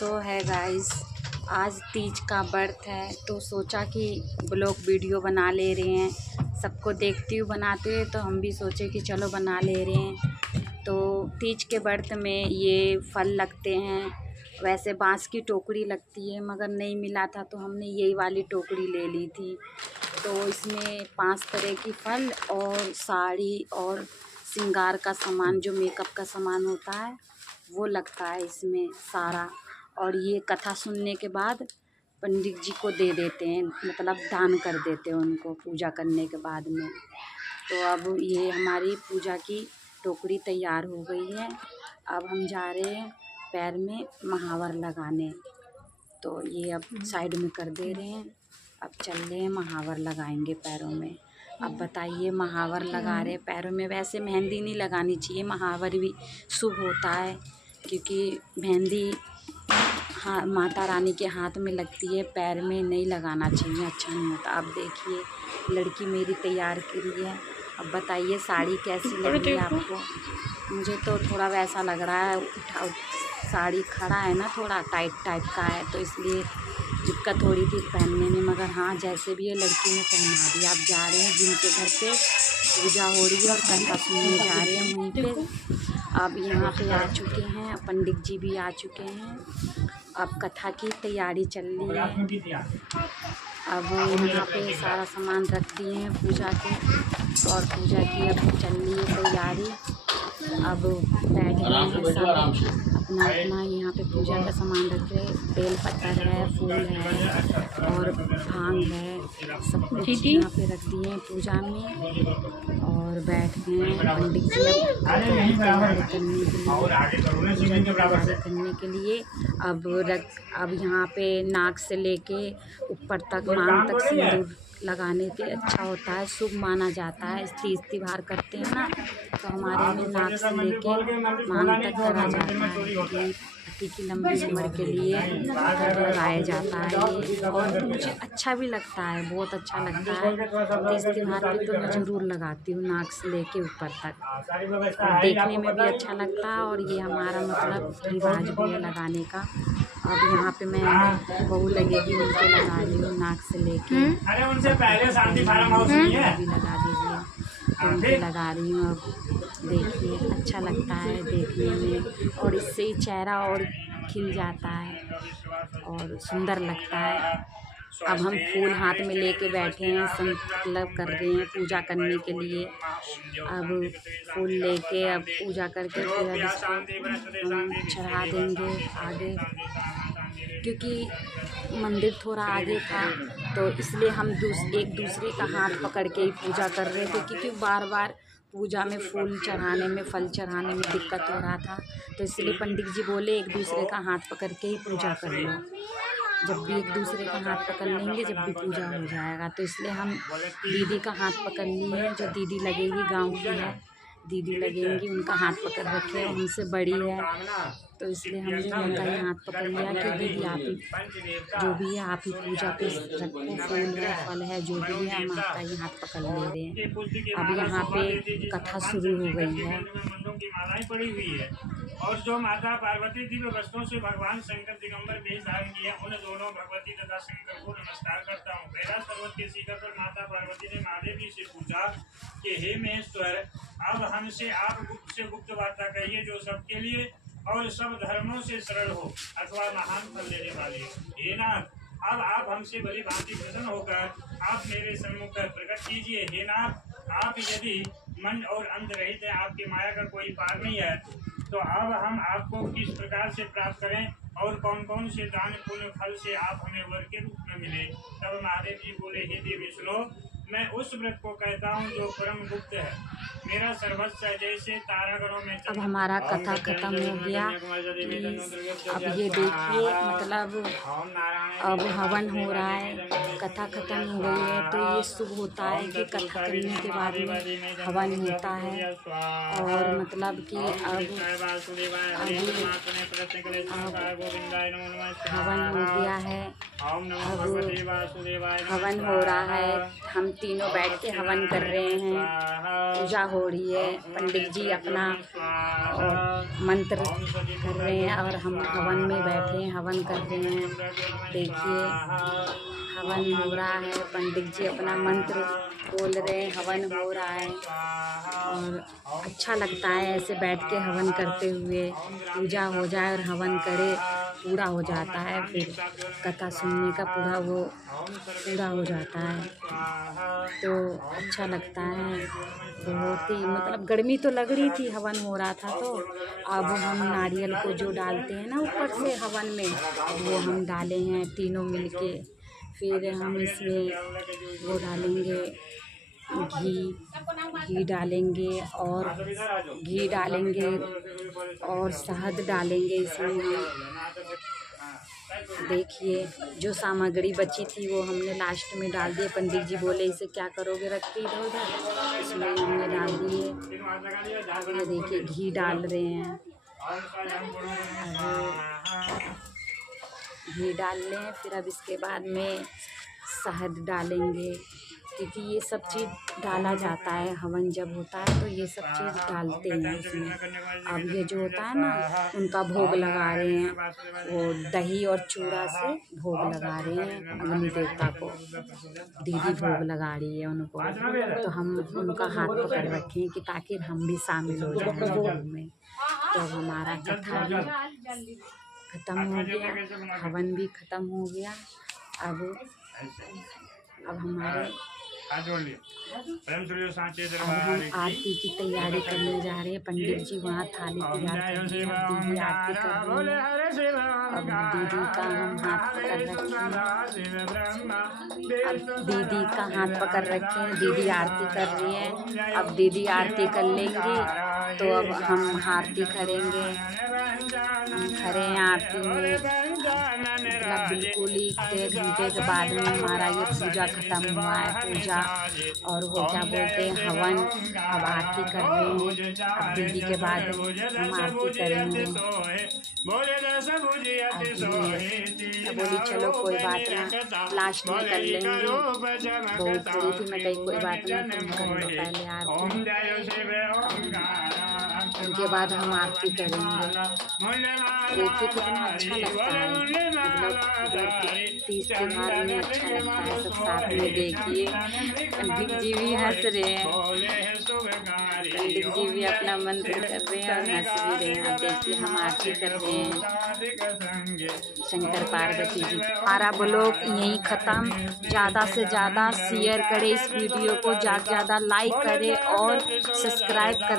सो है गाइस, आज तीज का व्रत है तो सोचा कि ब्लॉग वीडियो बना ले रहे हैं। सबको देखती हूँ बनाते हुए तो हम भी सोचे कि चलो बना ले रहे हैं। तो तीज के व्रत में ये फल लगते हैं। वैसे बांस की टोकरी लगती है मगर नहीं मिला था तो हमने यही वाली टोकरी ले ली थी। तो इसमें 5 तरह की फल और साड़ी और श्रृंगार का सामान, जो मेकअप का सामान होता है वो लगता है इसमें सारा। और ये कथा सुनने के बाद पंडित जी को दे देते हैं, मतलब दान कर देते हैं उनको पूजा करने के बाद में। तो अब ये हमारी पूजा की टोकरी तैयार हो गई है। अब हम जा रहे हैं पैर में महावर लगाने। तो ये अब साइड में कर दे रहे हैं, अब चल रहे हैं महावर लगाएंगे पैरों में। अब बताइए, महावर लगा रहे पैरों में। वैसे मेहंदी नहीं लगानी चाहिए, महावर भी शुभ होता है क्योंकि मेहंदी हाँ माता रानी के हाथ में लगती है, पैर में नहीं लगाना चाहिए, अच्छा नहीं होता। अब देखिए लड़की मेरी तैयार करी है। अब बताइए साड़ी कैसी लगी आपको। मुझे तो थोड़ा वैसा लग रहा है, साड़ी खड़ा है ना, थोड़ा टाइट टाइप का है तो इसलिए दिक्कत हो रही थी पहनने में। मगर हाँ जैसे भी है लड़की ने पहना दिया। अब जा रहे हैं जिनके घर पे पूजा हो रही है और कथा सुनने जा रहे हैं वहीं पे। अब यहाँ पे आ चुके हैं, पंडित जी भी आ चुके हैं। अब कथा की तैयारी चल रही है। अब यहाँ पे सारा सामान रख दिए हैं पूजा के, और पूजा की अब चल रही है तैयारी। अब बैठ गए हैं सब अपना अपना, यहाँ पे पूजा का सामान रखे, बेल पत्तर है, फूल है और भांग है, सब कुछ यहाँ पे रख दिए हैं पूजा में। और बैठ गए पंडित जी तैयारी करने के लिए। अब यहाँ पे नाक से लेके ऊपर तक, मांग तक सिंदूर लगाने के अच्छा होता है, शुभ माना जाता है। तीज त्योहार करते हैं ना तो हमारे में नाक से लेके मांग तक करा जाता है कि पति की लंबी उम्र के लिए लगाया जाता है ये। और मुझे अच्छा भी लगता है, बहुत अच्छा लगता है। तीज त्योहार पे तो मैं ज़रूर लगाती हूँ, नाक से लेके ऊपर तक, और देखने में भी अच्छा लगता है। और ये हमारा मतलब रिवाज भी है लगाने का। अब यहाँ पे मैं बहू लगेगी उनके लगा रही हूँ, नाक से लेके भी लगा दीजिए, तो उनके लगा रही हूँ। अब देखिए अच्छा लगता है देखने में, और इससे ही चेहरा और खिल जाता है और सुंदर लगता है। अब हम फूल हाथ में लेके बैठे हैं, संकल्प कर रहे हैं पूजा करने के लिए। अब फूल लेके अब पूजा करके फिर अब इसको चढ़ा देंगे आगे, क्योंकि मंदिर थोड़ा आगे था तो इसलिए हम एक दूसरे का हाथ पकड़ के ही पूजा कर रहे थे, क्योंकि बार बार पूजा में फूल चढ़ाने में, फल चढ़ाने में दिक्कत हो रहा था। तो इसलिए पंडित जी बोले एक दूसरे का हाथ पकड़ के ही पूजा कर लो। जब भी एक दूसरे का हाथ पकड़ लेंगे जब भी पूजा हो जाएगा। तो इसलिए हम दीदी का हाथ पकड़ लिए, जो दीदी लगेगी गांव की है, दीदी लगेंगी, उनका हाथ पकड़ रखे, हमसे बड़ी है तो इसलिए हमने उनका ही हाथ पकड़ लिया कि दीदी आप ही जो भी है आप ही पूजा पे रखो, फूल है फल है जो भी है, हम आपका ही हाथ पकड़ ले रहे हैं। अब यहाँ पे कथा शुरू हो गई है। और जो माता पार्वती दिव्य वस्त्रों से भगवान शंकर दिगंबर वेश धारण किए, उन दोनों भगवती तथा शंकर को नमस्कार करता हूँ। कैलाश पर्वत के शिखर पर माता पार्वती ने महादेव जी से पूछा कि हे महेश्वर, अब हमसे आप गुप्त से गुप्त वार्ता कहिए जो सबके लिए और सब धर्मों से सरल हो अथवा महान फल देने वाली हो। हे नाथ, अब आप हमसे भली भांति प्रसन्न होकर आप मेरे सम्मुख प्रकट कीजिए। हे नाथ, आप यदि मन और अंध रहित है, आपकी माया का कोई पार नहीं है, तो अब हम आपको किस प्रकार से प्राप्त करें और कौन कौन से दान पुण्य फल से आप हमें वर के रूप में मिले। तब महादेव जी बोले, हे देवी सुनो, मैं उस व्रत को कहता हूँ जो परम गुप्त है, मेरा सर्वस्व है, जैसे तारागणों में। अब हमारा कथा खत्म हो गया। अब ये देखिए मतलब अब हवन हो रहा है, कथा खत्म हो गई है तो ये शुभ होता है कि कथा करने के बाद में हवन होता है। और मतलब कि अब हवन हो गया है, अब हवन हो रहा है, हम तीनों बैठ के हवन कर रहे हैं, पूजा हो हो रही है, पंडित जी अपना मंत्र कर रहे हैं और हम हवन में बैठे हैं, हवन कर रहे हैं। देखिए हवन हो रहा है, पंडित जी अपना मंत्र बोल रहे हैं, हवन हो रहा है और अच्छा लगता है ऐसे बैठ के हवन करते हुए। पूजा हो जाए और हवन करे, पूरा हो जाता है, फिर कथा सुनने का पूरा हो जाता है, तो अच्छा लगता है बहुत ही। मतलब गर्मी तो लग रही थी, हवन हो रहा था, तो अब हम नारियल को जो डालते हैं ना ऊपर से हवन में, वो हम डाले हैं तीनों मिलके। फिर हम इसमें वो डालेंगे घी डालेंगे और शहद डालेंगे इसमें हम। देखिए जो सामग्री बची थी वो हमने लास्ट में डाल दिए। पंडित जी बोले इसे क्या करोगे, रख के इधर उधर, इसमें हमने डाल दिए। ये देखिए घी डाल रहे हैं, घी डाल लें। फिर अब इसके बाद में शहद डालेंगे, क्योंकि ये सब चीज़ डाला जाता है हवन जब होता है तो ये सब चीज़ डालते हैं इसमें। अब ये जो होता है ना, उनका भोग लगा रहे हैं, वो दही और चूड़ा से भोग लगा रहे हैं अग्नि देवता को। दीदी भोग लगा रही है उनको, तो हम उनका हाथ पकड़ रखे हैं कि ताकि हम भी शामिल हो जाएं भोग में। तो हमारा कथा भी ख़त्म हो गया, हवन भी ख़त्म हो गया। अब हमारे अब हम आरती की तैयारी करने जा रहे हैं। पंडित जी वहाँ थाली तैयार कर रहे हैं, दीदी आरती कर रही है। अब दीदी का हम हाथ पकड़ रखे हैं, अब दीदी का हाथ पकड़ रखे हैं, दीदी आरती कर रही है। अब दीदी आरती कर लेंगी तो अब हम आरती करेंगे। हम खड़े हैं आरती में, मतलब बिल्कुल ही 1 घंटे के बाद में हमारा ये पूजा ख़त्म हुआ है। पूजा और वो क्या बोलते हैं हवन। अब आरती कर रहे हैं, अब दीदी के बाद हम आरती करेंगे। बोली चलो कोई बात ना, लास्ट में कर लेंगे। बहुत खड़ी थी, मैं कही कोई बात नहीं, तुम कर लो पहले आरती, उनके बाद हम आरती करेंगे। देखिए कितना अच्छा लगता है, मतलब तीज त्योहार में अच्छा लगता है सब साथ में। देखिए पंडित जी भी हंस रहे हैं, पंडित जी भी अपना मंत्र कर रहे हैं और हंस भी रहे हैं। अब देखिए हम आरती कर रहे हैं शंकर पार्वती जी। हमारा ब्लॉग यहीं ख़त्म। ज़्यादा से ज़्यादा शेयर करें इस वीडियो को, ज़्यादा से ज़्यादा लाइक करें और सब्सक्राइब करना